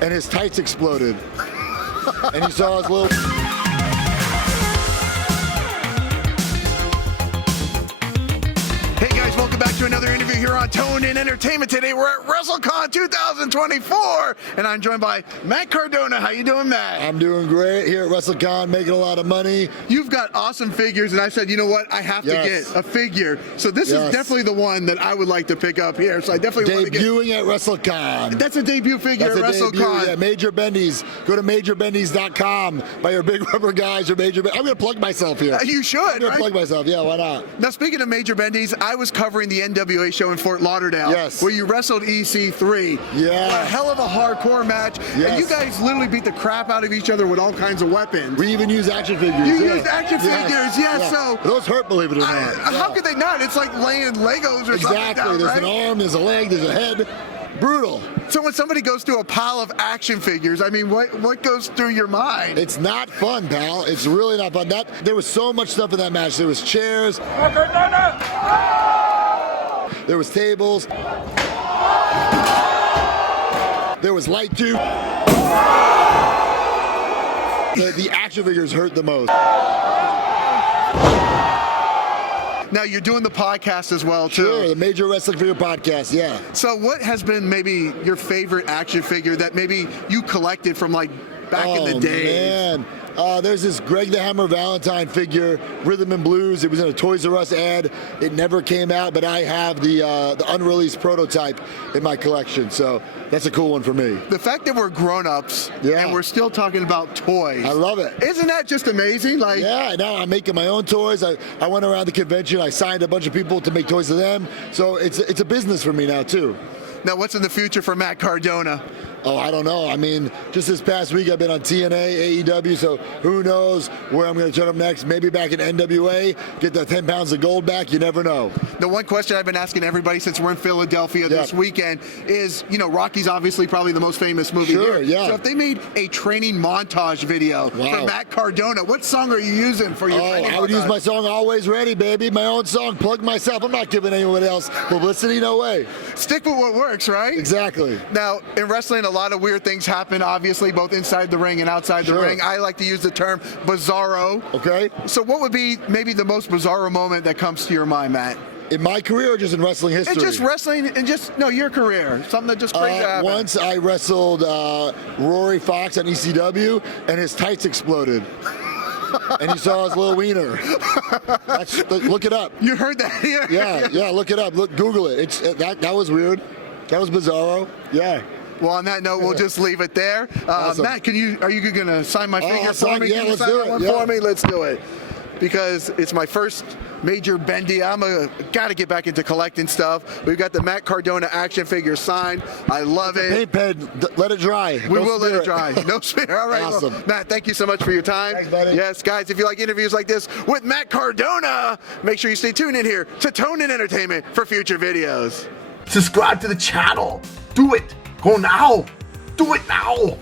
and his tights exploded. And he saw his little... Hey guys, welcome back to another interview here on Tone in Entertainment. Today we're at Wrestle Con 2024, and I'm joined by Matt Cardona. How you doing, Matt? I'm doing great here at Wrestle Con, making a lot of money. You've got awesome figures, and I said, you know what, I have to get a figure. So this is definitely the one that I would like to pick up here. So I definitely want to get... Debuting at Wrestle Con. That's a debut figure at Wrestle Con. Yeah, Major Bendies. Go to MajorBendies.com. Buy your big rubber guys or Major Bendies. I'm going to plug myself here. You should, I'm going to plug myself. Yeah, why not? Now, speaking of Major Bendies, I was covering the NWA show in Fort Lauderdale. Yes. Where you wrestled EC3. Yeah. A hell of a hardcore match. Yes. And you guys literally beat the crap out of each other with all kinds of weapons. We even use action figures. You used action figures, so... Those hurt, believe it or not. How could they not? It's like laying Legos or something Exactly. down, There's right? an arm, there's a leg, there's a head. Brutal. So when somebody goes through a pile of action figures, I mean, what goes through your mind? It's not fun, pal. It's really not fun. There was so much stuff in that match. There was chairs. There was tables. There was light tube. The action figures hurt the most. Now, you're doing the podcast as well, too. Sure, the Major Wrestling Figure Podcast, yeah. So what has been maybe your favorite action figure that maybe you collected from, like, back in the day? Man. There's this Greg the Hammer Valentine figure, Rhythm and Blues. It was in a Toys R Us ad. It never came out, but I have the unreleased prototype in my collection, so that's a cool one for me. The fact that we're grown-ups and we're still talking about toys. I love it. Isn't that just amazing? Like, yeah, now I'm making my own toys. I went around the convention. I signed a bunch of people to make toys for them. So it's a business for me now, too. Now, what's in the future for Matt Cardona? Oh, I don't know. I mean, just this past week I've been on TNA, AEW, so who knows where I'm going to turn up next. Maybe back in NWA, get the 10 pounds of gold back. You never know. The one question I've been asking everybody since we're in Philadelphia this weekend is, you know, Rocky's obviously probably the most famous movie here. Yeah. So if they made a training montage video for Matt Cardona, what song are you using for your training montage? I would use my song Always Ready, baby. My own song, plug myself. I'm not giving anyone else publicity, no way. Stick with what works, right? Exactly. Now, in wrestling, a lot of weird things happen, obviously, both inside the ring and outside the ring. I like to use the term Bizzaro. Okay. So what would be maybe the most Bizzaro moment that comes to your mind, Matt? In my career or just in wrestling history? It's just wrestling and your career. Something that just crazy happened. Once I wrestled Rory Fox on ECW and his tights exploded. And you saw his little wiener. Look it up. You heard that here? Yeah, look it up. Google it. That was weird. That was Bizzaro. Yeah. Well, on that note, we'll just leave it there. Awesome. Matt, are you going to sign my figure for me? Yeah, let's do it. For me? Let's do it. Because it's my first Major Bendy. Got to get back into collecting stuff. We've got the Matt Cardona action figure signed. I love it. Paint pen, let it dry. We will let it dry. No spirit. All right. Awesome. Well, Matt, thank you so much for your time. Thanks, buddy. Yes, guys, if you like interviews like this with Matt Cardona, make sure you stay tuned in here to Tone in Entertainment for future videos. Subscribe to the channel. Do it. Go now. Do it now.